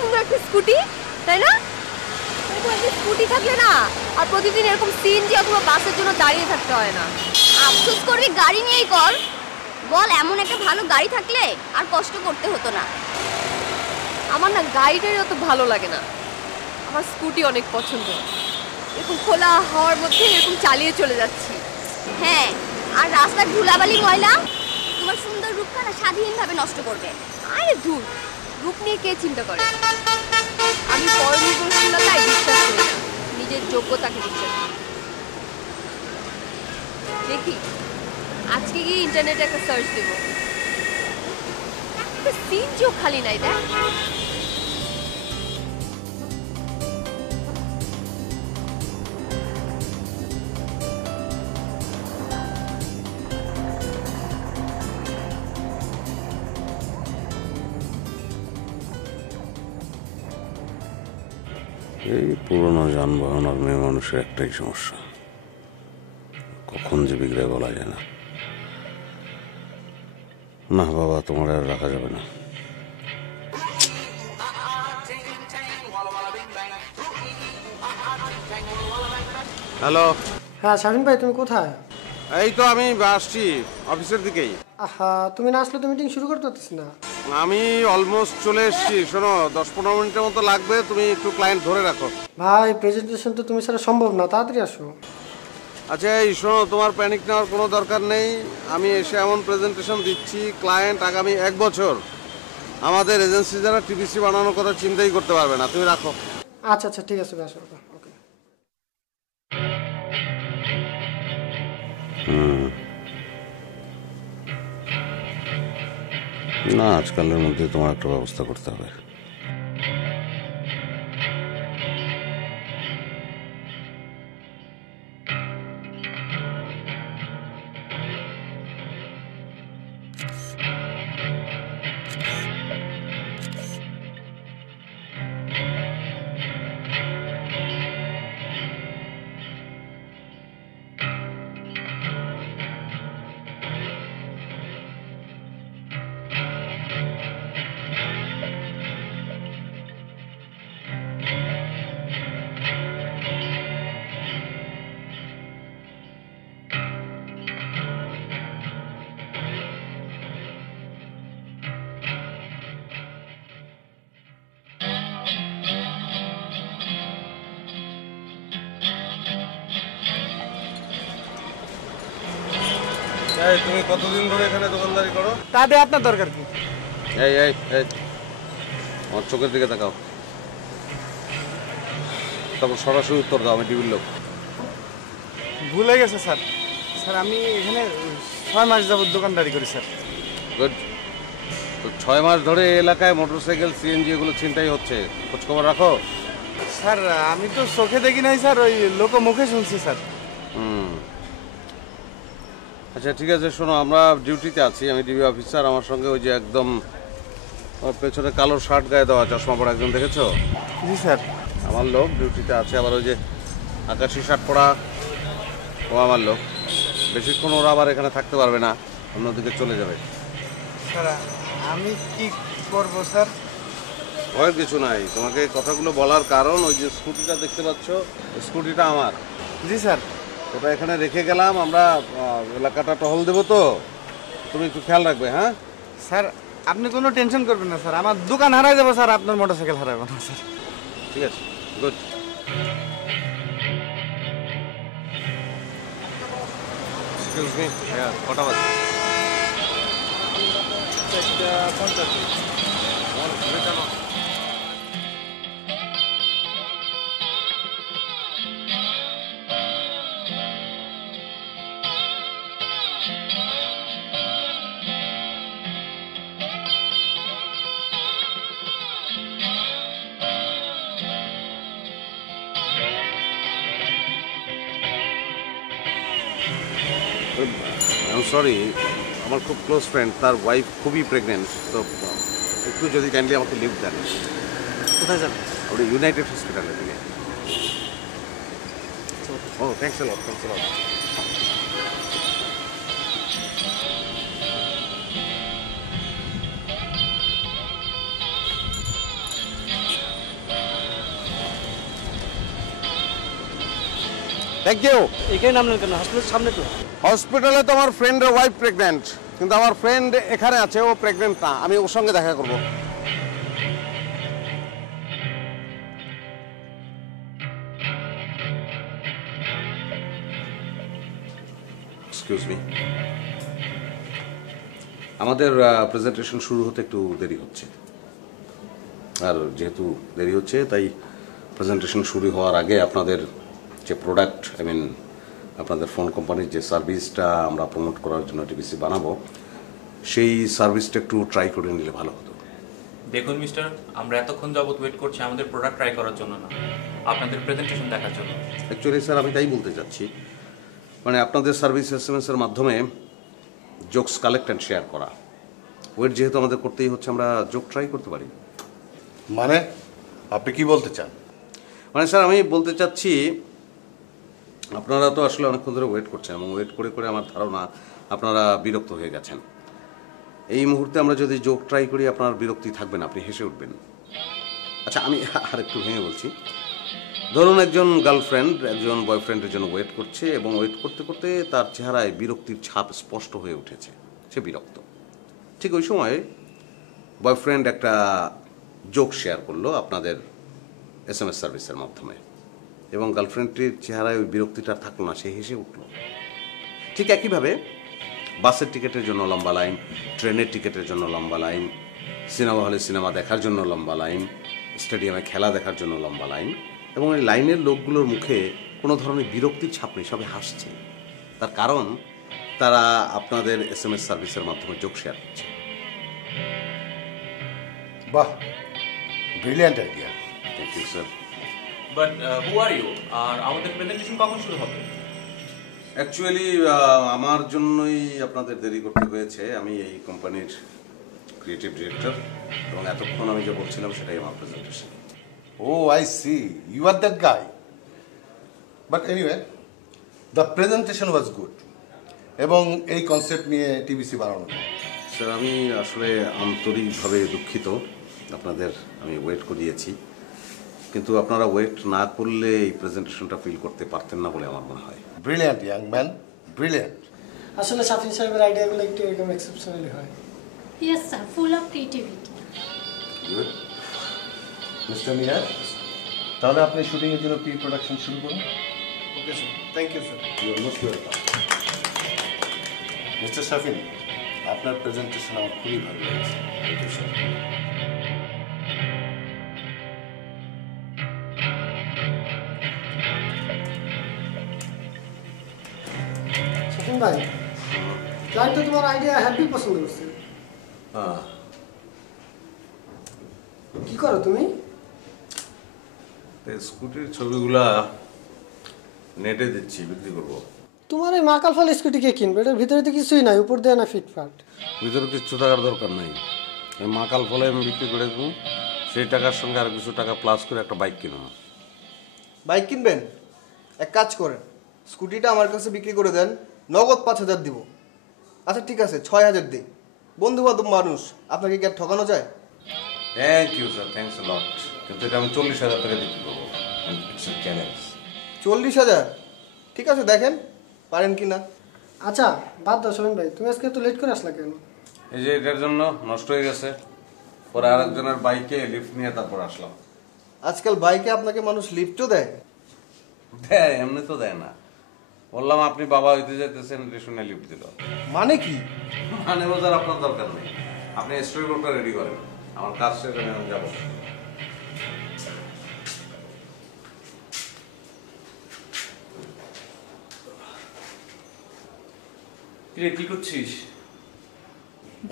সুন্দর একটা স্কুটি, তাই না? এরকম একটা স্কুটি থাকলে না আর প্রতিদিন এরকম সিএনজি অথবা বাসের জন্য দাঁড়িয়ে থাকতে হয় না। আফসোস করবি গাড়ি নিয়েই কর। বল, এমন একটা ভালো গাড়ি থাকলে আর কষ্ট করতে হতো না। আমার না গাড়িটাই অত ভালো লাগে না, আমার স্কুটি অনেক পছন্দ। এরকম খোলা হাওয়ার মধ্যে এরকম চালিয়ে চলে যাচ্ছি। হ্যাঁ, আর রাস্তার ধুলাবালি ময়লা তোমার সুন্দর রূপটা না স্বাধীনভাবে নষ্ট করবে। আরে ধুর, রূপ নিয়ে কে চিন্তা করে? আমি পরনির্ভরশীলতায় বিশ্বাস করি না, নিজের যোগ্যতাকে বিশ্বাস করি। দেখি আজকে গিয়ে ইন্টারনেটে একটা সার্চ দেবো। সিনজিও খালি নাই, দেখ। এই পুরোনো যানবাহন আর মেয়ে মানুষের একটাই সমস্যা, কখন যে বিগড়ে বলা যায় না। না বাবা, তোমার আর রাখা যাবে না। হ্যালো। হ্যাঁ শাহিন ভাই, তুমি কোথায়? এই তো আমি আসছি অফিসের দিকেই। আহা, তুমি না আসলে তো মিটিং শুরু করতে পারতেছি না। আমি অলমোস্ট চলে এসেছি। শোনো, 10-15 মিনিটের মতো লাগবে, তুমি একটু ক্লায়েন্ট ধরে রাখো। ভাই প্রেজেন্টেশন তো তুমি ছাড়া সম্ভব না, তাড়াতাড়ি আসো। আচ্ছা এই শোনো, তোমার প্যানিক নেওয়ার কোনো দরকার নেই। আমি এসে এমন প্রেজেন্টেশন দিচ্ছি, ক্লায়েন্ট আগামী 1 বছর আমাদের এজেন্সি যারা টিভিসি বানানোর কথা চিন্তাই করতে পারবে না। তুমি রাখো। আচ্ছা আচ্ছা, ঠিক আছে, আসো। ওকে। না, আজকালের মধ্যে তোমার একটা ব্যবস্থা করতে হবে। তুমি কতদিন ধরে এখানে দোকানদারি করো? তাতে আপনার দরকার কি? এই এই এই আমার চোখের দিকে তাকাও, তারপর সরাসরি উত্তর দাও। আমি টিভির লোক। ভুলে গেছে স্যার। স্যার আমি এখানে 6 মাস যাবত দোকানদারি করি স্যার। গুড। তো 6 মাস ধরে এই এলাকায় মোটরসাইকেল সিএনজি এগুলো ছিনতাই হচ্ছে, খোঁজ খবর রাখো? স্যার আমি তো চোখে দেখি নাই স্যার, ওই লোক মুখে শুনছি স্যার। আচ্ছা ঠিক আছে, শোনো, আমরা ডিউটিতে আছি। আমি ডিবি অফিসার। আমার সঙ্গে ওই যে একদম পেছনে কালো শার্ট গায়ে দেওয়া চশমা পরা একজন দেখেছো? জি স্যার। আমার লোক ডিউটিতে আছে। আবার ওই যে আকাশি শার্ট পরা, ও আমার লোক। বেশিক্ষণ ওরা আবার এখানে থাকতে পারবে না, অন্যদিকে চলে যাবে। স্যার আমি কি করব স্যার? ভয়ের কিছু নাই। তোমাকে কথাগুলো বলার কারণ, ওই যে স্কুটিটা দেখতে পাচ্ছ, স্কুটিটা আমার। জি স্যার। ওটা এখানে রেখে গেলাম। আমরা এলাকাটা টহল দেবো, তো তুমি একটু খেয়াল রাখবে। হ্যাঁ স্যার আপনি কোনো টেনশন করবেন না স্যার, আমার দোকান হারাই যাবো স্যার, আপনার মোটরসাইকেল হারাবো না স্যার। ঠিক আছে, গুড। এক্সকিউজ মি, কটা বাজে? 4:50। সরি, আমার খুব ক্লোজ ফ্রেন্ড, তার ওয়াইফ খুবই প্রেগনেন্ট, তো একটু যদি কাইন্ডলি আমাকে লিভ দেন। কোথায় যাবেন? ওটা ইউনাইটেড হসপিটালের দিকে। Oh thanks a lot, thanks a lot. Thank you. এখানে নামলেন কেন? হসপিটালের সামনে তো। হসপিটালে তো আমার ফ্রেন্ডের ওয়াইফ প্রেগনেন্ট, কিন্তু আমার ফ্রেন্ড এখানে আছে, ও প্রেগনেন্ট না, আমি ওর সঙ্গে দেখা করব। এক্সকিউজ মি, আমাদের প্রেজেন্টেশন শুরু হতে একটু দেরি হচ্ছে, আর যেহেতু দেরি হচ্ছে তাই প্রেজেন্টেশন শুরু হওয়ার আগে আপনাদের যে প্রোডাক্ট, আপনাদের ফোন কোম্পানির যে সার্ভিসটা আমরা প্রমোট করার জন্য টিভিসি বানাবো, সেই সার্ভিসটা একটু ট্রাই করে নিলে ভালো হতো। দেখুন মিস্টার, আমরা এতক্ষণ যাবত ওয়েট করছি আমাদের প্রোডাক্ট ট্রাই করার জন্য না, আপনাদের প্রেজেন্টেশন দেখার জন্য। অ্যাকচুয়ালি স্যার আমি তাই বলতে চাচ্ছি, মানে আপনাদের সার্ভিস এসএমএস-এর মাধ্যমে জোকস কালেক্ট অ্যান্ড শেয়ার করা, ওয়েট যেহেতু আমাদের করতেই হচ্ছে, আমরা জোক ট্রাই করতে পারি। মানে আপনি কি বলতে চান? মানে স্যার আমি বলতে চাচ্ছি, আপনারা তো আসলে অনেকক্ষণ ধরে ওয়েট করছেন এবং ওয়েট করে করে আমার ধারণা আপনারা বিরক্ত হয়ে গেছেন। এই মুহূর্তে আমরা যদি জোক ট্রাই করি, আপনার বিরক্তি থাকবে না, আপনি হেসে উঠবেন। আচ্ছা আমি আর একটু ভেঙে বলছি, ধরুন একজন গার্লফ্রেন্ড একজন বয়ফ্রেন্ডের জন্য ওয়েট করছে এবং ওয়েট করতে করতে তার চেহারায় বিরক্তির ছাপ স্পষ্ট হয়ে উঠেছে, সে বিরক্ত। ঠিক ওই সময় বয়ফ্রেন্ড একটা জোক শেয়ার করলো আপনাদের এসএমএস সার্ভিসের মাধ্যমে, এবং গার্লফ্রেন্ডটির চেহারায় ওই বিরক্তিটা থাকলো না, সে হেসে উঠল। ঠিক একইভাবে বাসের টিকিটের জন্য লম্বা লাইন, ট্রেনের টিকিটের জন্য লম্বা লাইন, সিনেমা হলে সিনেমা দেখার জন্য লম্বা লাইন, স্টেডিয়ামে খেলা দেখার জন্য লম্বা লাইন, এবং এই লাইনের লোকগুলোর মুখে কোনো ধরনের বিরক্তির ছাপ নেই, সবাই হাসছে। তার কারণ তারা আপনাদের এসএমএস সার্ভিসের মাধ্যমে জোক শেয়ার করছে। বাহ, brilliant idea. Thank you sir. But who are you, আর আমাদের প্রেজেন্টেশন কখন শুরু হবে? অ্যাকচুয়ালি আমার জন্যই আপনাদের দেরি করতে হয়েছে। আমি এই কোম্পানির ক্রিয়েটিভ ডিরেক্টর, এবং এতক্ষণ আমি যে বলছিলাম সেটাই আমার presentation. Oh, I see. You are that guy. But anyway, the presentation was good. এবং এই কনসেপ্ট নিয়ে টিভিসি বানানো। স্যার আমি আসলে আন্তরিকভাবে দুঃখিত, আপনাদের আমি ওয়েট করিয়েছি, কিন্তু আপনারা ওয়েট না করলে এই প্রেজেন্টেশনটা ফিল করতে পারতেন না বলে আমার মনে হয়। Brilliant young man, brilliant. আসলে শাফিন সাহেবের আইডিয়াগুলো একটু এরকম এক্সেপশনালি হয়। Yes, sir. Full of creativity. Good. Mister মিয়ার, তাহলে আপনি শুটিং এর জন্য প্রি প্রোডাকশন শুরু করুন। Okay sir, thank you sir. You are most welcome. Mister Shafin, আপনার প্রেজেন্টেশন আমার খুবই ভালো লেগেছে। Thank you sir. শাফিন ভাই, ক্লায়েন্ট তো তোমার আইডিয়া হ্যাপি পছন্দ করছে। হ্যাঁ, কি করো তুমি? স্কুটির ছবিগুলা নেটে দিচ্ছি, বিক্রি করবো। তোমার এই মাকাল ফল স্কুটি কে কিনবে? এটার ভিতরে তো কিছুই নাই, উপর দেওয়া না ফিটফাট। ভিতরে কিচ্ছু টাকার দরকার নাই, এই মাকাল ফলে আমি বিক্রি করে দেবো, সেই টাকার সঙ্গে আর কিছু টাকা প্লাস করে একটা বাইক কিনবো। বাইক কিনবেন? এক কাজ করেন, স্কুটিটা আমার কাছে বিক্রি করে দেন, নগদ 5,000 দিব। আচ্ছা ঠিক আছে, 6,000 দিই। বন্ধু বান্ধব মানুষ, আপনাকে কি আর ঠকানো যায়? Thank you sir, thanks a lot, কিন্তু এটা আমি 40,000 টাকা বিক্রি করবো। It's a challenge. 40,000? ঠিক আছে, দেখেন পারেন কি না। আচ্ছা বাদ দাও শাফিন ভাই, তুমি আজকে এত লেট করে আসলা কেন? এই যে এটার জন্য নষ্ট হয়ে গেছে, পরে আরেকজনের বাইকে লিফট নিয়ে তারপর আসলাম। আজকাল বাইকে আপনাকে মানুষ লিফটও দেয়? দেয়, এমনি তো দেয় না। বললাম আপনি বাবা হইতে যাইতেছেন, এটা শুনে লিফট দিল। মানে কি? মানে বোঝার আপনার দরকার নেই, আপনি স্টোরি বোর্ডটা রেডি করেন, আমার কাজ শেষ হলে আমি যাবো। কি করছিস?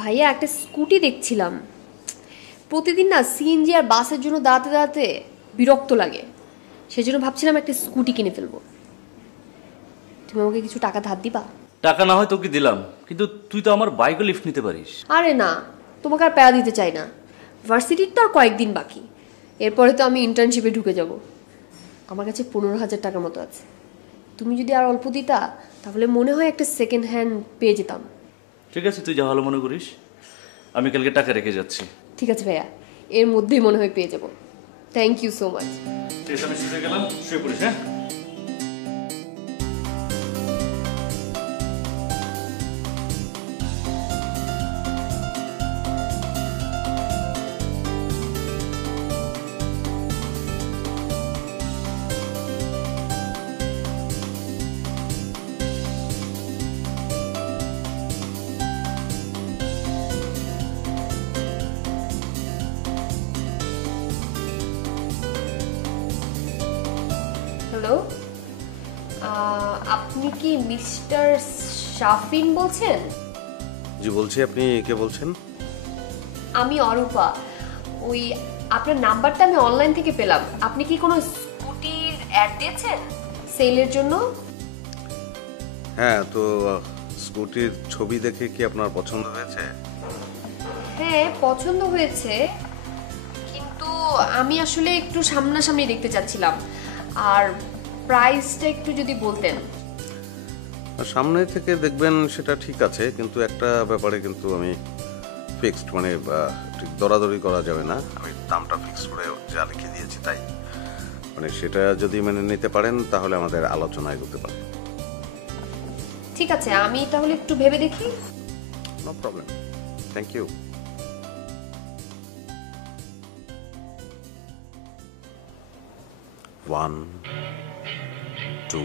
ভাইয়া একটা স্কুটি দেখছিলাম, প্রতিদিন না সিএনজি আর বাসের জন্য দাঁড়াতে দাঁড়াতে বিরক্ত লাগে, সেজন্য ভাবছিলাম একটা স্কুটি কিনে ফেলবো। তুমি আমাকে কিছু টাকা ধার দিবা? টাকা না হয় তোকে দিলাম, কিন্তু তুই তো আমার বাইকও লিফট নিতে পারিস। আরে না, তোমাকে আর প্যারা দিতে চাই না, ভার্সিটির তো আর কয়েকদিন বাকি, এরপরে তো আমি ইন্টার্নশিপে ঢুকে যাব। আমার কাছে 15,000 টাকার মতো আছে, তুমি যদি আর অল্প দিতা তাহলে মনে হয় একটা সেকেন্ড হ্যান্ড পেয়ে যেতাম। ঠিক আছে, তুই যা ভালো মনে করিস, আমি কালকে টাকা রেখে যাচ্ছি। ঠিক আছে ভাইয়া, এর মধ্যেই মনে হয় পেয়ে যাব। Thank you so much. ঠিক আছে, আমি শুয়ে গেলাম, শুয়ে পড়িস। হ্যাঁ, হ্যালো, আপনি কি মিস্টার শাফিন বলছেন? জি বলছি, আপনি কে বলছেন? আমি অরূপা। ওই আপনার নাম্বারটা আমি অনলাইন থেকে পেলাম। আপনি কি কোনো স্কুটির অ্যাড দিয়েছেন সেলের জন্য? হ্যাঁ, তো স্কুটির ছবি দেখে কি আপনার পছন্দ হয়েছে? হ্যাঁ, পছন্দ হয়েছে, কিন্তু আমি আসলে একটু সামনাসামনি দেখতে চাচ্ছিলাম, আর প্রাইসটা একটু যদি বলতেন। সামনে থেকে দেখবেন সেটা ঠিক আছে, কিন্তু একটা ব্যাপারে কিন্তু আমি ফিক্সড, মানে ঠিক দরাদরি করা যাবে না। আমি দামটা ফিক্স করে যা লিখে দিয়েছি তাই, মানে সেটা যদি মেনে নিতে পারেন তাহলে আমাদের আলোচনা এগোতে পারে। ঠিক আছে, আমি তাহলে একটু ভেবে দেখি। No problem, thank you. One, two,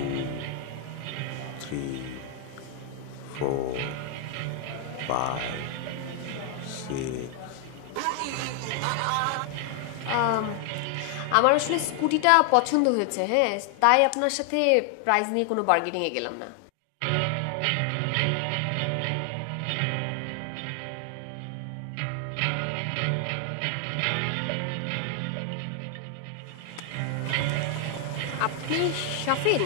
three, four, five, six. আমার আসলে স্কুটিটা পছন্দ হয়েছে, হ্যাঁ, তাই আপনার সাথে প্রাইস নিয়ে কোনো বার্গেনিং এ গেলাম না। আপনি শাফিন?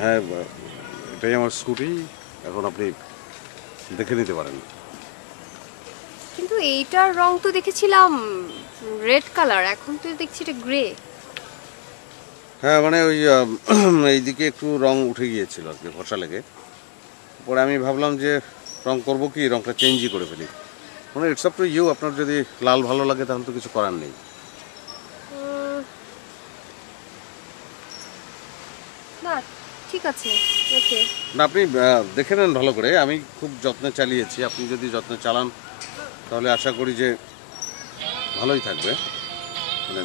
হ্যাঁ, এটাই আমার স্কুটি, এখন আপনি দেখে নিতে পারেন। কিন্তু এইটার রং তো দেখেছিলাম রেড কালার, এখন তো দেখছি এটা গ্রে। হ্যাঁ, মানে ওই এইদিকে একটু রং উঠে গিয়েছিল আর কি, ঘষা লেগে। পরে আমি ভাবলাম যে রং করবো কি, রংটা চেঞ্জই করে ফেলি। মানে ইটস আপ টু ইউ, আপনার যদি লাল ভালো লাগে তাহলে তো কিছু করার নেই। না, ঠিক আছে, ওকে। না, আপনি দেখে নেন ভালো করে। আমি খুব যত্নে চালিয়েছি, আপনি যদি যত্নে চালান তাহলে আশা করি যে ভালোই থাকবে, মানে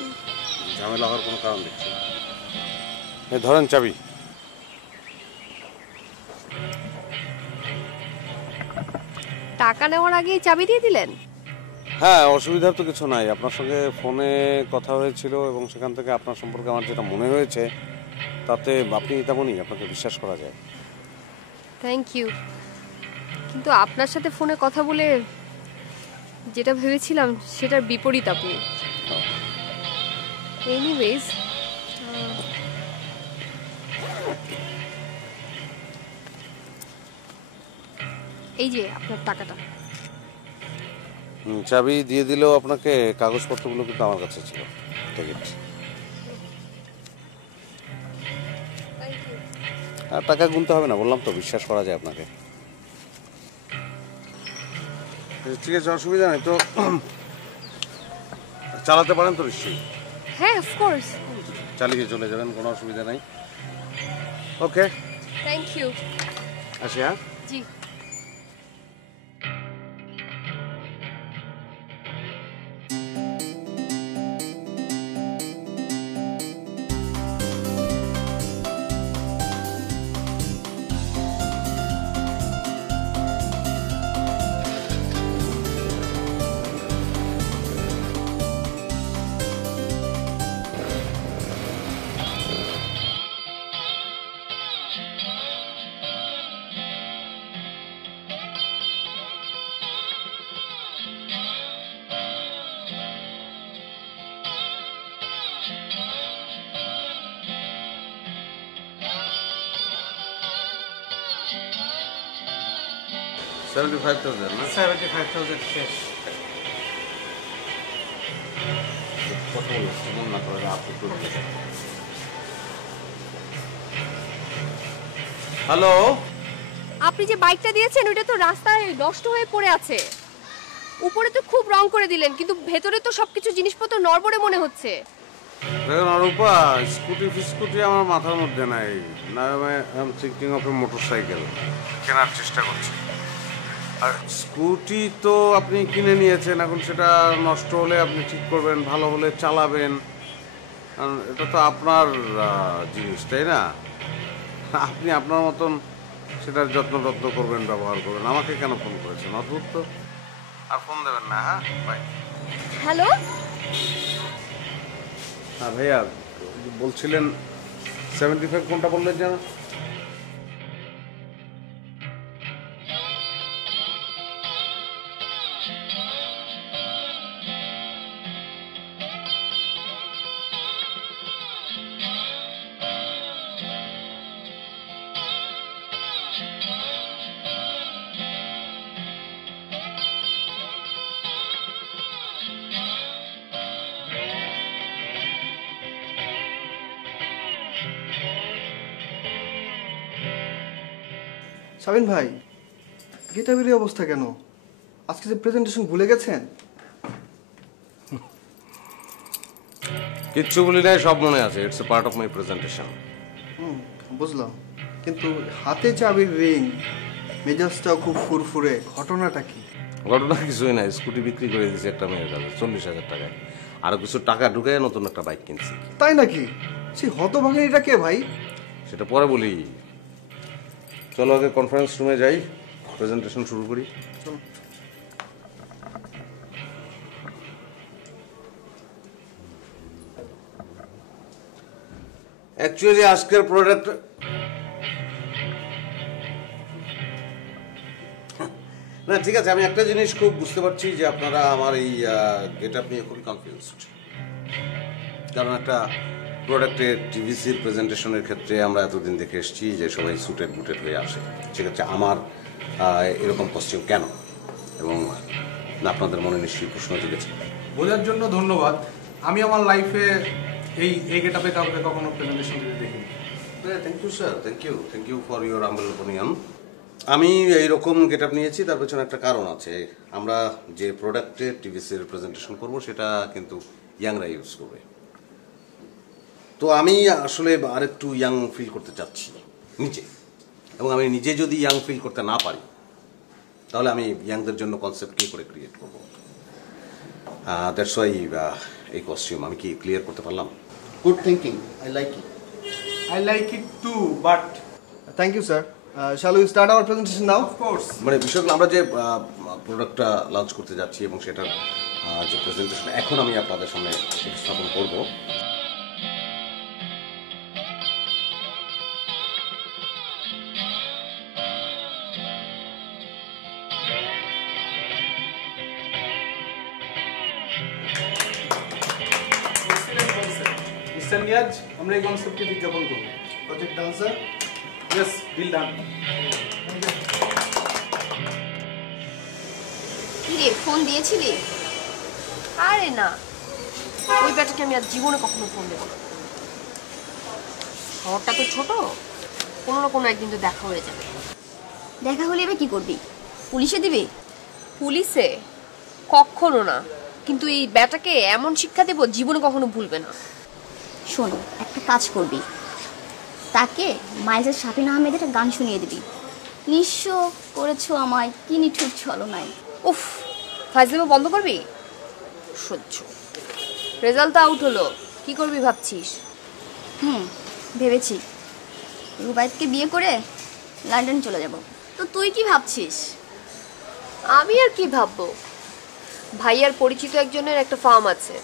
ঝামেলা হওয়ার কোনো কারণ দেখছি না। ধরেন চাবি। টাকা নেওয়ার আগেই চাবি দিয়ে দিলেন? হ্যাঁ, অসুবিধার তো কিছু নাই। আপনার সঙ্গে ফোনে কথা হয়েছিল এবং সেখান থেকে আপনার সম্পর্কে আমার যেটা মনে হয়েছে তাতে আপনি তেমনই, আপনাকে বিশ্বাস করা যায়। থ্যাংক ইউ, কিন্তু আপনার সাথে ফোনে কথা বলে যেটা ভেবেছিলাম সেটার বিপরীত আপনি। এনিওয়েজ, এই যে আপনার টাকাটা। চাবি দিয়ে দিলেও আপনাকে কাগজপত্রগুলো কিন্তু আমার কাছে ছিল। টিকিট আর টাকা গুনতে হবে না, বললাম তো বিশ্বাস করা যায় আপনাকে। ঠিক আছে, অসুবিধা নেই তো। চালাতে পারেন তো নিশ্চয়ই? হ্যাঁ, অফকোর্স। চালিয়ে চলে যাবেন, কোনো অসুবিধা নাই। ওকে, থ্যাংক ইউ। আসি। হ্যাঁ, জি। $75,000 না? 75,000 শেষ। কথা বলছি মন না করে আপনি করে দেবেন। হ্যালো, আপনি যে বাইকটা দিয়েছেন ওইটা তো রাস্তায় নষ্ট হয়ে পড়ে আছে। উপরে তো খুব রং করে দিলেন, কিন্তু ভেতরে তো সবকিছু জিনিসপত্র নড়বড়ে মনে হচ্ছে। দেখুন অরূপা, স্কুটি আমার মাথার মধ্যে নাই। না, I am thinking of A motorcycle কেনার চেষ্টা করছি। আর স্কুটি তো আপনি কিনে নিয়েছেন, এখন সেটা নষ্ট হলে আপনি ঠিক করবেন, ভালো হলে চালাবেন। এটা তো আপনার জিনিস, তাই না? আপনি আপনার মতন সেটার যত্ন করবেন, ব্যবহার করবেন। আমাকে কেন ফোন করেছেন? অদ্ভুত তো। আর ফোন দেবেন না। হ্যাঁ, বাই। হ্যালো, হ্যাঁ ভাইয়া, বলছিলেন 75 কোনটা বললেন যেন? শাবিন ভাই, গেটাবের এই অবস্থা কেন? আজকে যে প্রেজেন্টেশন ভুলে গেছেন? কিচ্ছু বলি নাই, সব মনে আছে। It's a part of my presentation. বুঝলাম, কিন্তু হাতে চাবির রিং, মেজাজটাও খুব ফুরফুরে, ঘটনাটা কি? ঘটনা কিছুই নাই, স্কুটি বিক্রি করে দিয়েছি একটা মেয়ের কাছে 40,000 টাকায়। আরো কিছু টাকা ঢুকে নতুন একটা বাইক কিনছি। তাই নাকি? সেই হতভাগিনীটা কে ভাই? সেটা পরে বলি, চলো আগে কনফারেন্স রুমে যাই, প্রেজেন্টেশন শুরু করি। চলো। অ্যাকচুয়ালি আজকের প্রোডাক্ট না, ঠিক আছে। আমি একটা জিনিস খুব বুঝতে পারছি যে আপনারা আমার এই গেট আপ নিয়ে খুবই কনফিউজড। কারণ একটা প্রোডাক্টের টিভিসির প্রেজেন্টেশনের ক্ষেত্রে আমরা এতদিন দেখে এসেছি যে সবাই সুটেড বুটেড হয়ে আসে। সেক্ষেত্রে আমার এরকম কস্টিউম কেন, এবং আপনাদের মনে নিশ্চয়ই প্রশ্ন জেগেছে। বোঝার জন্য ধন্যবাদ। আমি আমার লাইফে এই গেটআপে কাউকে কখনো প্রেজেন্টেশন দিতে দেখিনি। Thank you sir, thank you for your humble opinion. আমি এইরকম গেট আপ নিয়েছি, তার পেছনে একটা কারণ আছে। আমরা যে প্রোডাক্টের টিভিসির প্রেজেন্টেশন করব সেটা কিন্তু ইয়াংরা ইউজ করবে। তো আমি আসলে আরেকটু ইয়াং ফিল করতে চাচ্ছি নিজে, এবং আমি নিজে যদি ইয়াং ফিল করতে না পারি তাহলে আমি ইয়াংদের জন্য কনসেপ্ট কী করে ক্রিয়েট করবো। দ্যাটস ওয়াই এই কস্টিউম। আমি কি ক্লিয়ার করতে পারলাম? Good thinking, I like it. I like it too, but thank you sir. Shall we start our presentation now? of course. মানে বিষয়গুলো আমরা যে প্রোডাক্টটা লঞ্চ করতে যাচ্ছি এবং সেটার যে প্রেজেন্টেশন এখন আমি আপনাদের সামনে উপস্থাপন করব, মিস্টার নিয়াজ, আমরা এই কনসেপ্টকে বিজ্ঞাপন করব। Project done sir. Yes, deal done. কি রে, ফোন দিয়েছিলি? আরে না, ওই ব্যাটাকে আমি আর জীবনে কখনো ফোন দেবো না। শহরটা তো ছোট, কোনো না কোনো একদিন তো দেখা হয়ে যাবে। দেখা হলে এবার কি করবি? পুলিশে দিবি? পুলিশে কখনো না, কিন্তু এই ব্যাটাকে এমন শিক্ষা দেবো জীবনে কখনো ভুলবে না। শোন, একটা কাজ করবি, তাকে মাইলসের শাফিন আহমেদের একটা গান শুনিয়ে দিবি। নিঃস্ব করেছো আমায়, কি নিঠুর ছলনায়। উফ, ফাইজলামো বন্ধ করবি? সহ্য। রেজাল্ট তো আউট হলো, কি করবি ভাবছিস? ভেবেছি রুবাইতকে বিয়ে করে লন্ডন চলে যাব। তো তুই কি ভাবছিস? আমি আর কি ভাববো, ভাইয়ার পরিচিত একজনের একটা ফার্ম আছে,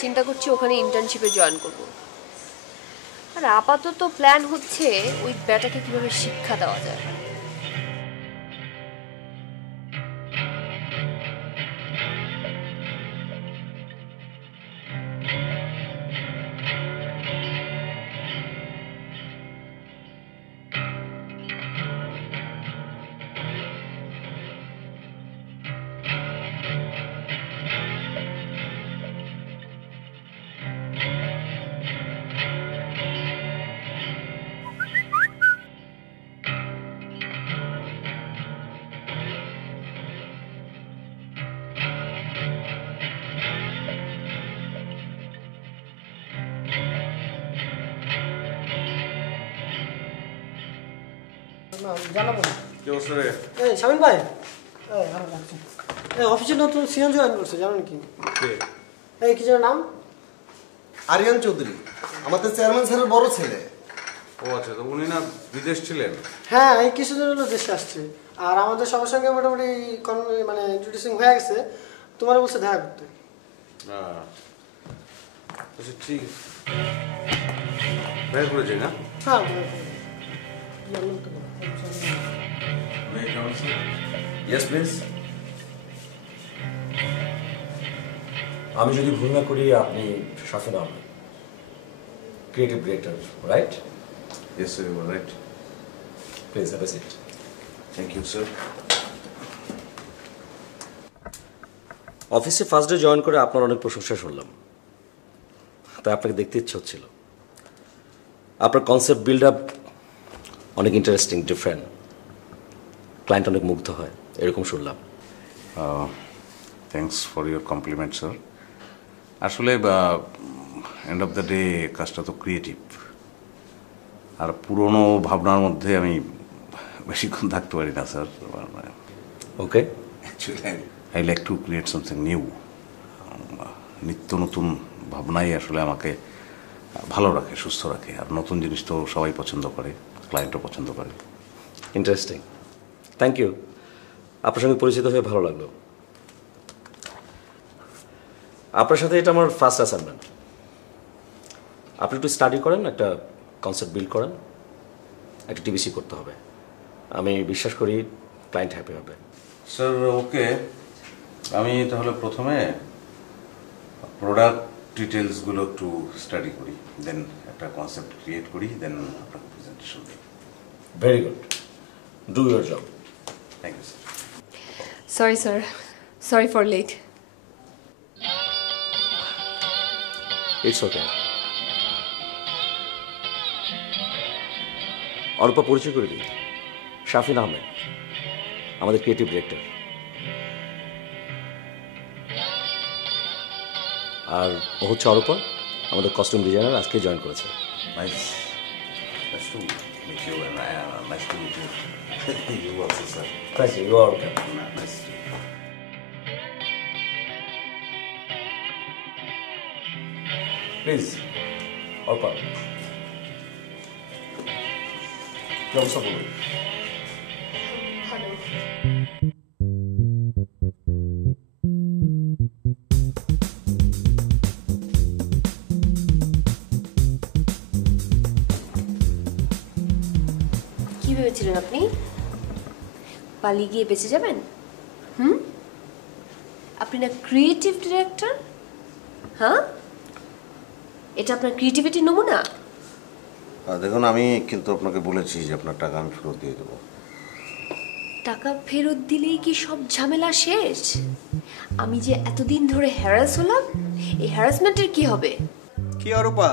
চিন্তা করছি ওখানে ইন্টার্নশিপে জয়েন করব। আর আপাতত প্ল্যান হচ্ছে ওই ব্যাটাকে কিভাবে শিক্ষা দেওয়া যায়। জানাবো না। কি অবস্থা রে? এই শামিন ভাই, এই অফিসে নতুন সিএন জয়েন করছে, জানেন কি? এই কি যেন নাম? আরিয়ান চৌধুরী, আমাদের চেয়ারম্যান স্যারের বড় ছেলে। ও আচ্ছা, তো উনি না বিদেশ ছিলেন? হ্যাঁ, এই কিছুদিন হলো দেশে আসছে। আর আমাদের সবার সঙ্গে মোটামুটি মানে ইন্ট্রোডিউসিং হয়ে গেছে। তোমার বলছে দেখা করতে। আচ্ছা, ঠিক আছে। বের করে যাই না? হ্যাঁ ইয়েস প্লিজ। আমি যদি ভুল না করি আপনি Shafin Ahmed, creative director, right? Yes sir, you are right. Please have a seat. Thank you sir. অফিসে ফার্স্ট ডে জয়েন করে আপনার অনেক প্রশংসা শুনলাম, তাই আপনাকে দেখতে ইচ্ছে হচ্ছিল। আপনার কনসেপ্ট বিল্ড আপ অনেক ইন্টারেস্টিং, ডিফারেন্ট, ক্লায়েন্ট অনেক মুগ্ধ হয় এরকম শুনলাম। Thanks for your compliment sir. আসলে এন্ড অফ দ্য ডে কাজটা তো ক্রিয়েটিভ, আর পুরনো ভাবনার মধ্যে আমি বেশিক্ষণ থাকতে পারি না sir. Okay, actually I like to create something new. নিত্য নতুন ভাবনাই আসলে আমাকে ভালো রাখে, সুস্থ রাখে। আর নতুন জিনিস তো সবাই পছন্দ করে, ক্লায়েন্টও পছন্দ করে। Interesting, thank you. আপনার সঙ্গে পরিচিত হয়ে ভালো লাগলো। আপনার সাথে এটা আমার ফার্স্ট অ্যাসাইনমেন্ট। আপনি একটু স্টাডি করেন, একটা কনসেপ্ট বিল্ড করেন, একটা টিভিসি করতে হবে। আমি বিশ্বাস করি ক্লায়েন্ট হ্যাপি হবে। স্যার ওকে, আমি তাহলে প্রথমে প্রোডাক্ট ডিটেলসগুলো একটু স্টাডি করি, দেন একটা কনসেপ্ট ক্রিয়েট করি, দেন আপনাকে প্রেজেন্টেশন দিই। Very good, do your job. Thank you sir. Sorry sir, sorry for late. It's okay. Arupa পরিচয় করে দিই, শাফিন আহমেদ, আমাদের ক্রিয়েটিভ ডিরেক্টর। আর ও হচ্ছে অরূপা, আমাদের কস্টিউম ডিজাইনার, আজকে জয়েন করেছে। Nice to meet you, and nice to meet you. You also sir. Thank you, you are welcome. Nice to. Please Arupa, কি অবস্থা বলুন? কি ভেবেছিলেন আপনি পালিয়ে গিয়ে বেঁচে যাবেন? আপনি না ক্রিয়েটিভ ডিরেক্টর? হ্যাঁ, এটা আপনার ক্রিয়েটিভিটির নমুনা। দেখুন, আমি কিন্তু আপনাকে বলেছি যে আপনার টাকা আমি ফেরত দিয়ে দেবো। টাকা ফেরত দিলেই কি সব ঝামেলা শেষ? আমি যে এতদিন ধরে হ্যারাস হলাম, এই হ্যারাসমেন্টের কি হবে? কি অরূপা,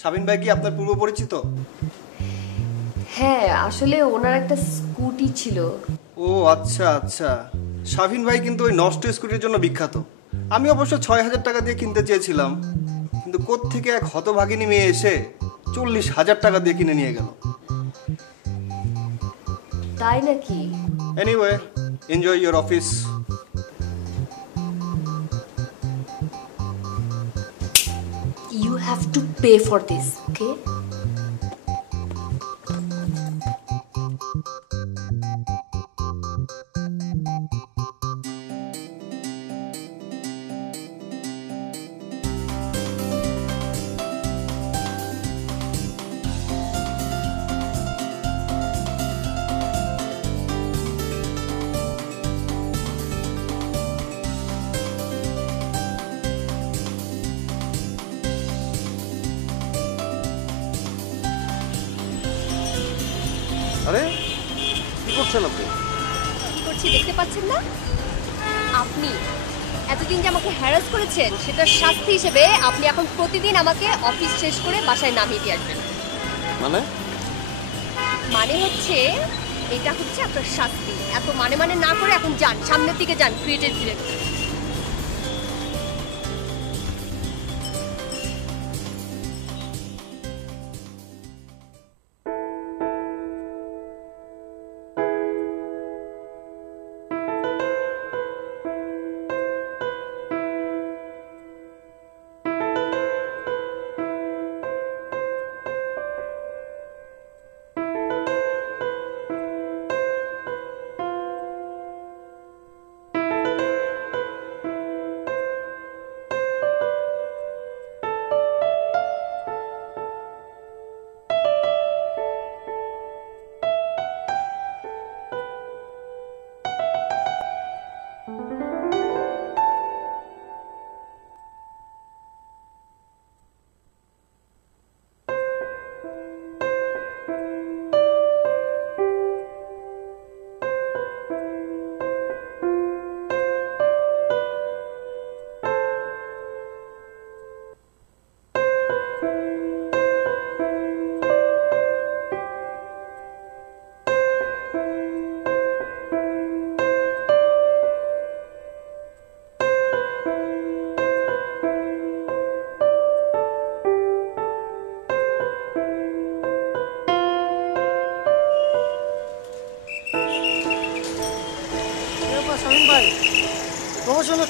শাবিন ভাই কি আপনার পূর্ব পরিচিত? হ্যাঁ, আসলে ওনার একটা স্কুটি ছিল। ও আচ্ছা আচ্ছা, শাবিন ভাই কিন্তু ওই নষ্ট স্কুটির জন্য বিখ্যাত। আমি অবশ্য ৬,০০০ টাকা দিয়ে কিনতে চেয়েছিলাম, কিন্তু কোত্থেকে এক হতভাগিনী মেয়ে এসে ৪০,০০০ টাকা দিয়ে কিনে নিয়ে গেল। তাই নাকি? Anyway, enjoy your office. You have to pay for this, okay? আরে কি করছেন আপনি? কি করছি দেখতে পাচ্ছেন না? আপনি এতদিন যে আমাকে হ্যারাস করেছেন, সেটার শাস্তি হিসেবে আপনি এখন প্রতিদিন আমাকে অফিস শেষ করে বাসায় নামিয়ে দিয়ে আসবেন। মানে হচ্ছে, এটা হচ্ছে আপনার শাস্তি। এত মানে না করে এখন যান, সামনের দিকে যান, ক্রিয়েটিভ ডিরেক্টর।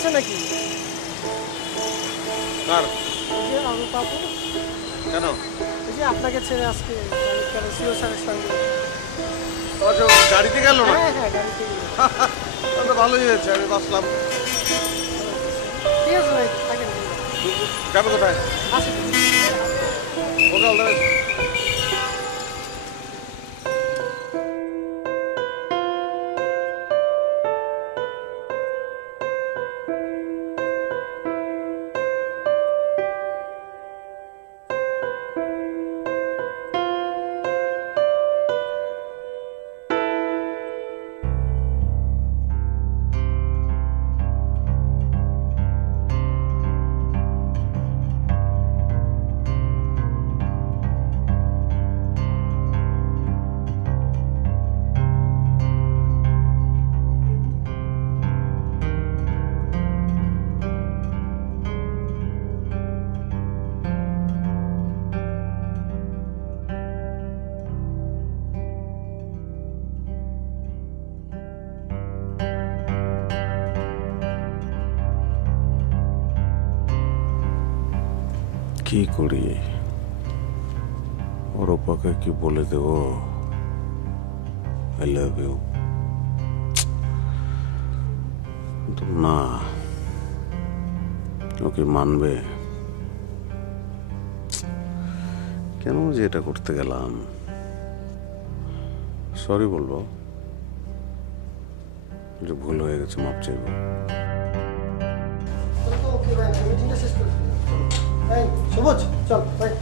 হয়েছে নাকি? কার? ওই যে আমার পাপু। কেন? ওই যে আপনাকে ছেড়ে আজকে সিও স্যারের সঙ্গে। গাড়িতে গেল না? হ্যাঁ হ্যাঁ, গাড়িতে গেল। তাহলে ভালোই হয়েছে, আমি বাসলাম। ঠিক আছে ভাই, থাকেন। যাবে কোথায়? আসেন। ওকে, অল দ্য বেস্ট। কি করি, ওর ওপাকে কি বলে দেব আই লাভ ইউ? না, ওকে মানবে? কেন যে এটা করতে গেলাম? সরি বলবো যে ভুল হয়ে গেছে, মাপ চাইবো। ওকে ভাই, মিটিংটা শেষ করে এই সবুজ চল ভাই।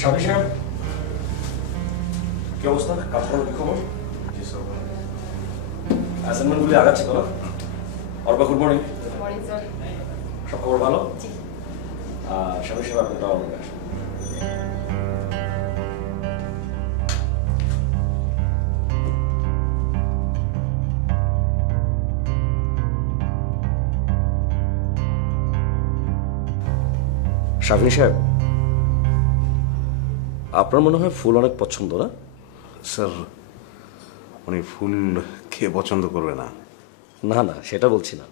স্বামী সাহেব, কি অবস্থা? কাজ করার কি খবর? অ্যাসাইনমেন্টগুলি আগাচ্ছে তো? Arpa, good morning. সব খবর ভালো? স্বামী সাহেব, আপনার টাওয়ার রুমে আসুন। শাফিনী সাহেব, আপনার মনে হয় ফুল অনেক পছন্দ, না? স্যার, মানে ফুল কে পছন্দ করবে না? না না, সেটা বলছি না।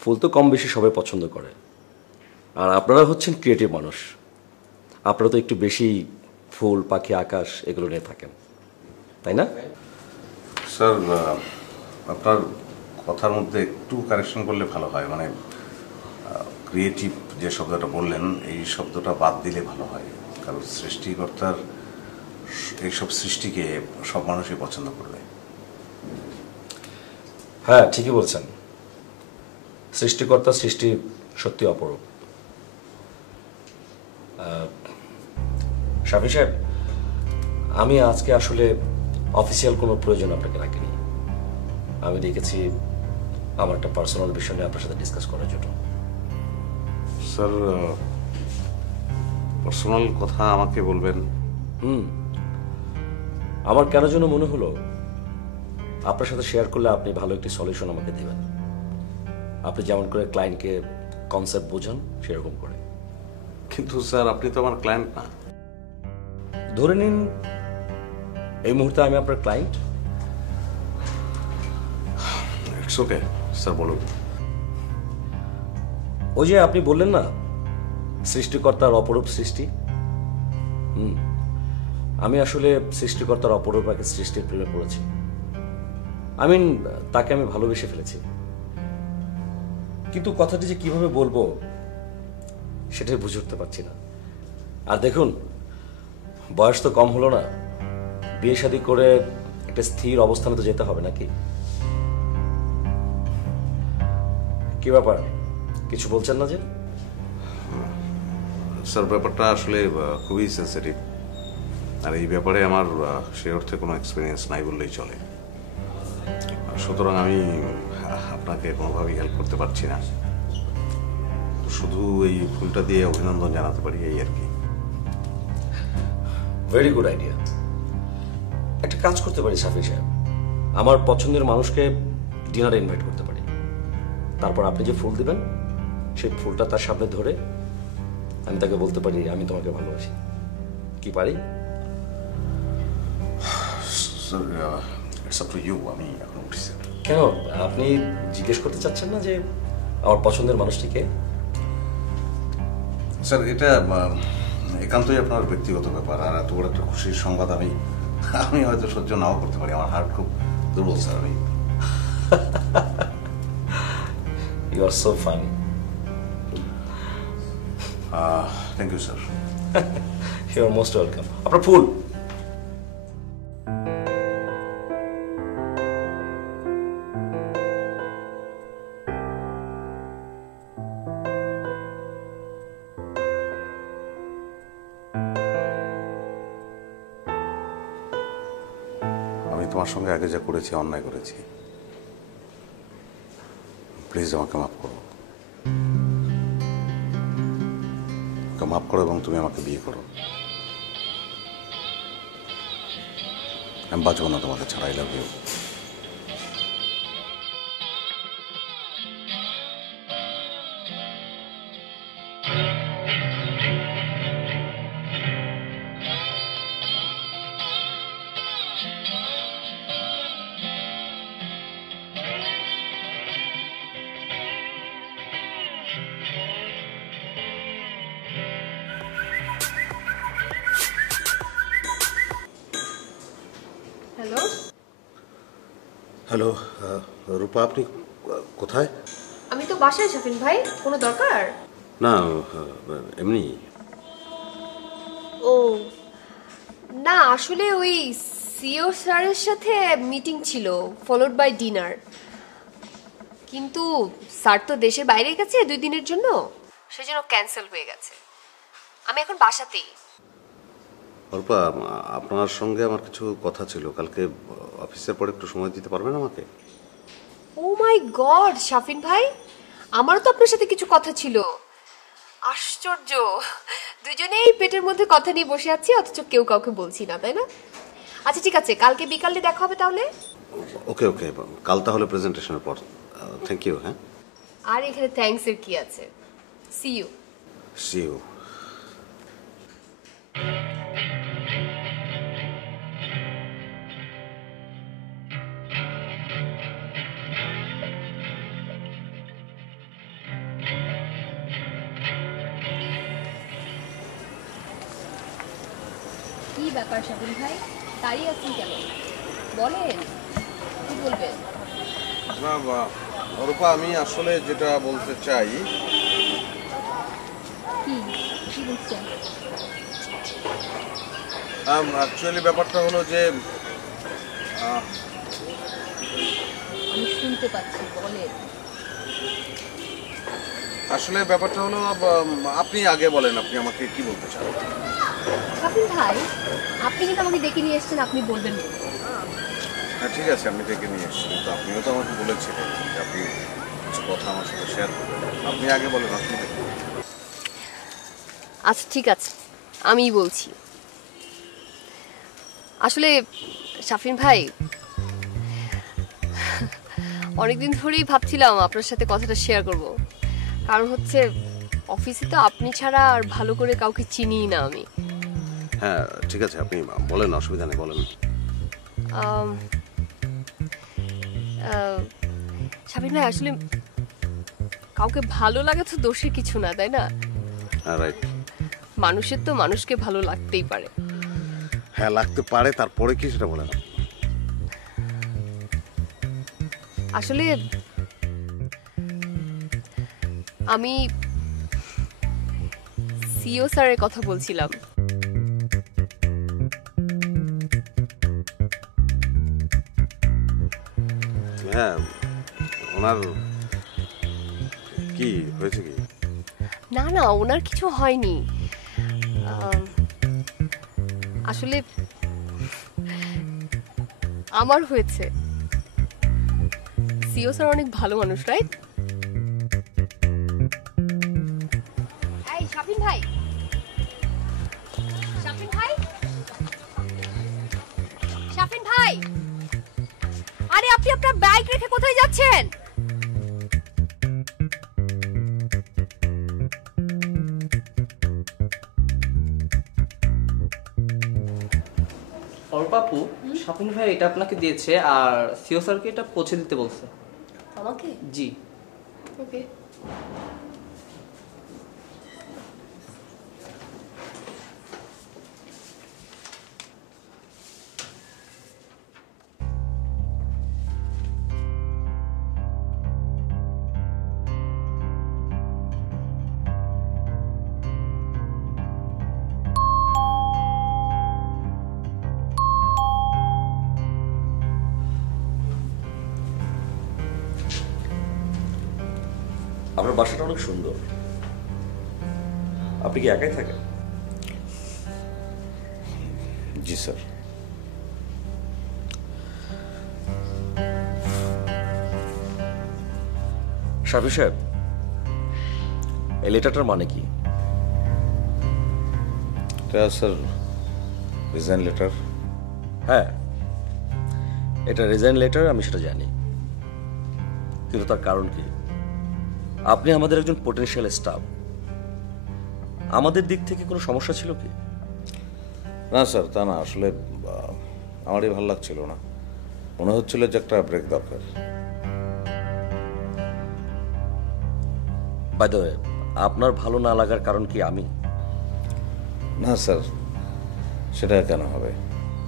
ফুল তো কম বেশি সবাই পছন্দ করে, আর আপনারা হচ্ছেন ক্রিয়েটিভ মানুষ। আপনারা তো একটু বেশি ফুল, পাখি, আকাশ এগুলো নিয়ে থাকেন, তাই না? স্যার, আপনার কথার মধ্যে একটু কারেকশন করলে ভালো হয়। মানে ক্রিয়েটিভ যে শব্দটা বললেন, এই শব্দটা বাদ দিলে ভালো হয়। কারণ সৃষ্টিকর্তার এইসব সৃষ্টিকে সব মানুষই পছন্দ করবে। হ্যাঁ, ঠিকই বলছেন। সৃষ্টিকর্তার সৃষ্টি সত্যি অপরূপ। শাফি সাহেব, আমি আজকে আসলে অফিসিয়াল কোনো প্রয়োজন আপনাকে রাখিনি। আমি দেখেছি আমার একটা পার্সোনাল বিষয় নিয়ে আপনার সাথে ডিসকাস করার জন্য। স্যার, পার্সোনাল কথা আমাকে বলবেন? আমার কেন যেন মনে হলো আপনার সাথে শেয়ার করলে আপনি ভালো একটি সলিউশন আমাকে দেবেন। আপনি যেমন করে ক্লায়েন্টকে কনসেপ্ট বোঝান, সেরকম করে। কিন্তু স্যার, আপনি তো আমার ক্লায়েন্ট না। ধরে নিন এই মুহূর্তে আমি আপনার ক্লায়েন্ট। ইটস ওকে স্যার, বলুন। ওই যে আপনি বললেন না, সৃষ্টিকর্তার অপরূপ সৃষ্টি। আমি আসলে সৃষ্টিকর্তার অপরূপ এক সৃষ্টির প্রেমে পড়েছি। তাকে আমি ভালোবেসে ফেলেছি, কিন্তু কথাটি যে কিভাবে বলবো সেটাই বুঝে উঠতে পারছি না। আর দেখুন, বয়স তো কম হলো না, বিয়ে শাদী করে একটা স্থির অবস্থানে তো যেতে হবে নাকি? কি ব্যাপার, কিছু বলছেন না যে? স্যার, ব্যাপারটা আসলে খুবই সেন্সিটিভ, আর এই ব্যাপারে আমার সে অর্থে কোনো এক্সপিরিয়েন্স নাই বললেই চলে। সুতরাং আমি আপনাকে কোনোভাবেই হেল্প করতে পারছি না। শুধু এই ফুলটা দিয়ে অভিনন্দন জানাতে পারি, এই আর কি। Very good idea. একটা কাজ করতে পারি সাফি সাহেব, আমার পছন্দের মানুষকে ডিনারে ইনভাইট করতে পারি। তারপর আপনি যে ফুল দিবেন সেই ফুলটা তার সামনে ধরে আমি তাকে বলতে পারি আমি তোমাকে ভালোবাসি। কি পারি? আমি এখন উঠছি। কেন আপনি জিজ্ঞেস করতে চাচ্ছেন না যে আমার পছন্দের মানুষটি কে? স্যার এটা একান্তই আপনার ব্যক্তিগত ব্যাপার, আর এত বড় একটা খুশির সংবাদ আমি হয়তো সহ্য নাও করতে পারি। আমার হার্ট খুব দুর্বল স্যার। আমি you are so funny. Thank you sir. You are most welcome. আপনার ফুল। আমি তোমার সঙ্গে আগে যা করেছি অন্যায় করেছি, প্লিজ আমাকে মাফ করো। মাফ করো এবং তুমি আমাকে বিয়ে করো। আমি বাঁচবো না তোমাকে ছাড়া। I love you. Hello hello Rupa, আপনি কোথায়? আমি তো বাসায় শাফিন ভাই। কোনো দরকার? না এমনি। ও না, আসলে ওই সিও স্যারের সাথে মিটিং ছিল, ফলোড বাই ডিনার। কিন্তু স্যার তো দেশের বাইরে গেছে 2 দিনের জন্য, সেজন্য ক্যান্সেল হয়ে গেছে। আমি এখন বাসাতেই। রূপা, আপনার সঙ্গে আমার কিছু কথা ছিল। কালকে অফিসের পরে একটু সময় দিতে পারবেন আমাকে? ও মাই গড শাফিন ভাই, আমারও তো আপনার সাথে কিছু কথা ছিল। আশ্চর্য, দুজনেই পেটের মধ্যে কথা নিয়ে বসে আছি, অথচ কেউ কাউকে বলছি না, তাই না? আচ্ছা ঠিক আছে, কালকে বিকালে দেখা হবে তাহলে। ওকে ওকে, কাল তাহলে প্রেজেন্টেশনের পর। Thank you. হ্যাঁ, আর এখানে থ্যাঙ্কস এর কি আছে? See you. See you. কি ব্যাপার শাফিন ভাই, দাঁড়িয়ে আছেন কেন? বলেন, কি বলবেন? না রূপা, আমি আসলে যেটা বলতে চাই, কি বলছেন? অ্যাকচুয়ালি ব্যাপারটা হলো যে আমি শুনতে পাচ্ছি, বলেন। আসলে ব্যাপারটা হলো, আপনি আগে বলেন, আপনি আমাকে কি বলতে চান? শাফিন ভাই, আপনি কিন্তু আমাকে ডেকে নিয়ে এসেছেন, আপনি বলবেন। হ্যাঁ ঠিক আছে, আমি ডেকে নিয়ে এসেছি, কিন্তু আপনিও তো আমাকে বলেছিলেন যে আপনি কিছু কথা আমার সাথে শেয়ার করবেন। আপনি আগে বলেন, আপনি দেখুন। আচ্ছা ঠিক আছে, আমিই বলছি। আসলে শাফিন ভাই, অনেকদিন ধরেই ভাবছিলাম আপনার সাথে কথাটা শেয়ার করব। কারণ হচ্ছে অফিসে তো আপনি ছাড়া আর ভালো করে কাউকে চিনিই না আমি। হ্যাঁ ঠিক আছে, আপনি বলেন, অসুবিধা নেই, বলেন। শাফিন ভাই, আসলে কাউকে ভালো লাগা তো দোষের কিছু না, তাই না? রাইট। মানুষের তো মানুষকে ভালো লাগতেই পারে। হ্যাঁ লাগতে পারে, তারপরে কি সেটা বলেন। আসলে আমি সিও স্যারের কথা বলছিলাম। হ্যাঁ, ওনার কি হয়েছে? কি না না, ওনার কিছু হয়নি। আসলে আমার হয়েছে। সিও স্যার অনেক ভালো মানুষ, রাইট? এই শাফিন ভাই, শাফিন ভাই, আপনি আপনার বাইক রেখে কোথায় যাচ্ছেন? অল্পাপু, স্বপন ভাই এটা আপনাকে দিয়েছে আর সিও স্যারকে এটা পৌঁছে দিতে বলছে। আমাকে? জি। ওকে। আপনার বাসাটা অনেক সুন্দর। আপনি কি একাই থাকেন? জি স্যার। শাফি সাহেব, এই লেটারটার মানে কি? এটা স্যার রিজাইন লেটার। হ্যাঁ, এটা রিজাইন লেটার, আমি সেটা জানি, কিন্তু তার কারণ কি? আপনি আমাদের একজন পোটেনশিয়াল স্টাফ, আমাদের দিক থেকে কোনো সমস্যা ছিল কি? না স্যার, তা না, আসলে আমারই ভালো লাগছিল না, মনে হচ্ছিল যে একটা ব্রেক দরকার। বাই দ্য ওয়ে, আপনার ভালো না লাগার কারণ কি আমি? না স্যার, সেটা কেন হবে?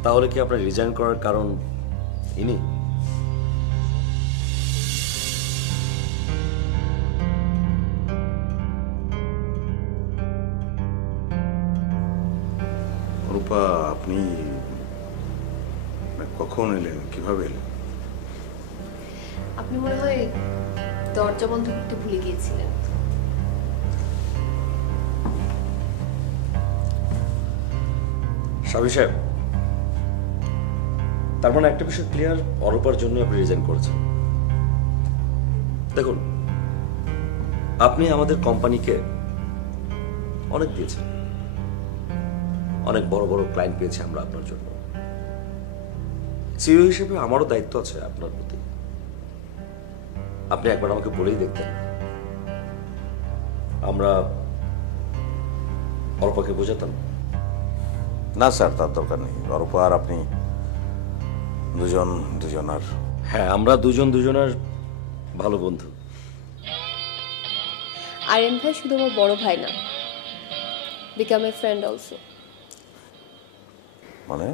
তাহলে কি আপনার রিজাইন করার কারণ ইনি? রূপা, আপনি কখন এলেন, কিভাবে এলেন? আপনি মনে হয় দরজা বন্ধ করতে ভুলে গিয়েছিলেন। শাফি সাহেব, তার মানে একটা বিষয় ক্লিয়ার, অরূপার জন্য আপনি রিজাইন করেছেন। দেখুন, আপনি আমাদের কোম্পানিকে অনেক দিয়েছেন, অনেক বড় বড় ক্লায়েন্ট পেয়েছি আমরা আপনার জন্য। সিইও হিসেবে আমারও দায়িত্ব আছে আপনার প্রতি। আপনি একবার আমাকে বলেই দেখতেন, আমরা অরূপাকে বোঝাতাম। না স্যার, তার দরকার নেই। অরূপা আর আপনি দুজনার। হ্যাঁ, আমরা দুজনার ভালো বন্ধু। আরিয়ান ভাই শুধু আমার বড় ভাই না, বিকাম এ ফ্রেন্ড অলসো। মানে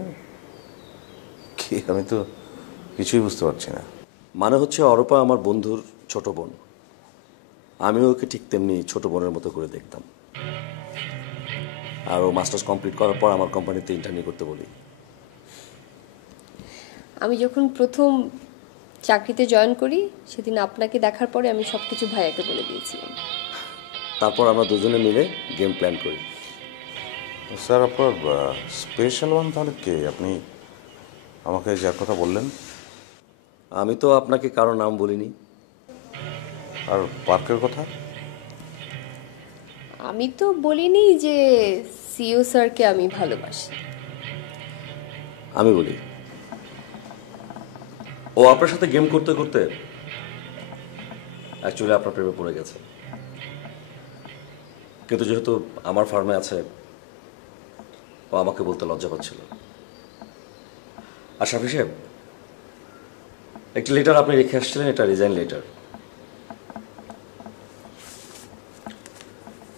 কি? আমি তো কিছুই বুঝতে পারছি না। মানে হচ্ছে, অরূপা আমার বন্ধুর ছোট বোন, আমিও ওকে ঠিক তেমনি ছোট বোনের মতো করে দেখতাম। আর ও মাস্টার্স কমপ্লিট করার পর আমার কোম্পানিতে ইন্টার্নি করতে বলি। আমি যখন প্রথম চাকরিতে জয়েন করি, সেদিন আপনাকে দেখার পরে আমি সবকিছু ভাইয়াকে বলে দিয়েছিলাম। তারপর আমরা দুজনে মিলে গেম প্ল্যান করি। স্যার, আপনার স্পেশাল ওয়ান তাহলে কে? আপনি আমাকে যার কথা বললেন। আমি তো আপনাকে কারো নাম বলিনি। আর পার্কের কথা? আমি তো বলিনি যে সিইও স্যারকে আমি ভালোবাসি। আমি বলি, ও আপনার সাথে গেম করতে করতে অ্যাকচুয়ালি আপনার প্রেমে পড়ে গেছে। কিন্তু যেহেতু আমার ফার্মে আছে, ও আমাকে বলতে লজ্জা পাচ্ছিল। আর শাফি সাহেব, একটি লেটার আপনি রেখে আসছিলেন, এটা রিজাইন লেটার।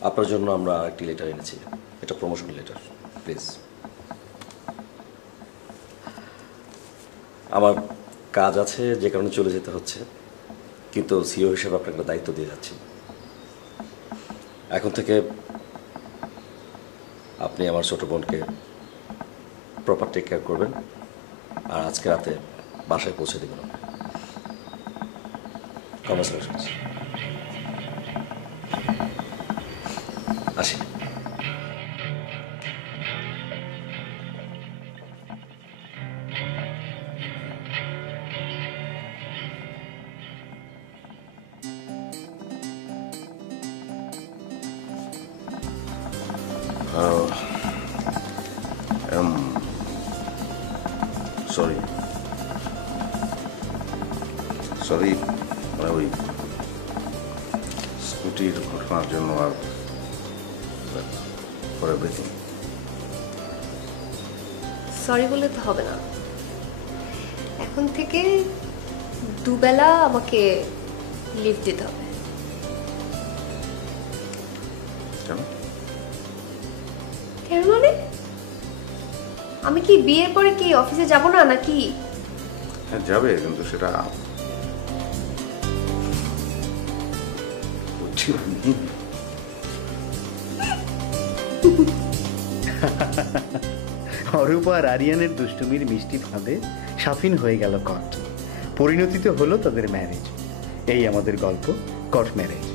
আপনার জন্য আমরা একটি লেটার এনেছি, এটা প্রমোশন লেটার। প্লিজ। আমার কাজ আছে, যে কারণে চলে যেতে হচ্ছে, কিন্তু সিইও হিসেবে আপনাকে একটা দায়িত্ব দিয়ে যাচ্ছি। এখন থেকে আপনি আমার ছোট বোনকে প্রপার টেক কেয়ার করবেন, আর আজকে রাতে বাসায় পৌঁছে দেবেন। কংগ্রাচুলেশনস। আসি। সরি, সরি, মানে ওই স্কুটির ঘটনার জন্য আর ফর এভরিথিং। সরি বলে তো হবে না, এখন থেকে দুবেলা আমাকে লিভ দিতে হবে। কেন? কেন মানে আমি কি বিয়ের পরে কি অফিসে যাব না নাকি? হ্যাঁ যাবে, কিন্তু সেটা অরূপ আর আরিয়ানের দুষ্টুমির মিষ্টি ফাঁদে সাফিন হয়ে গেল কট। পরিণতিতে হলো তাদের ম্যারেজ। এই আমাদের গল্প, কট ম্যারেজ।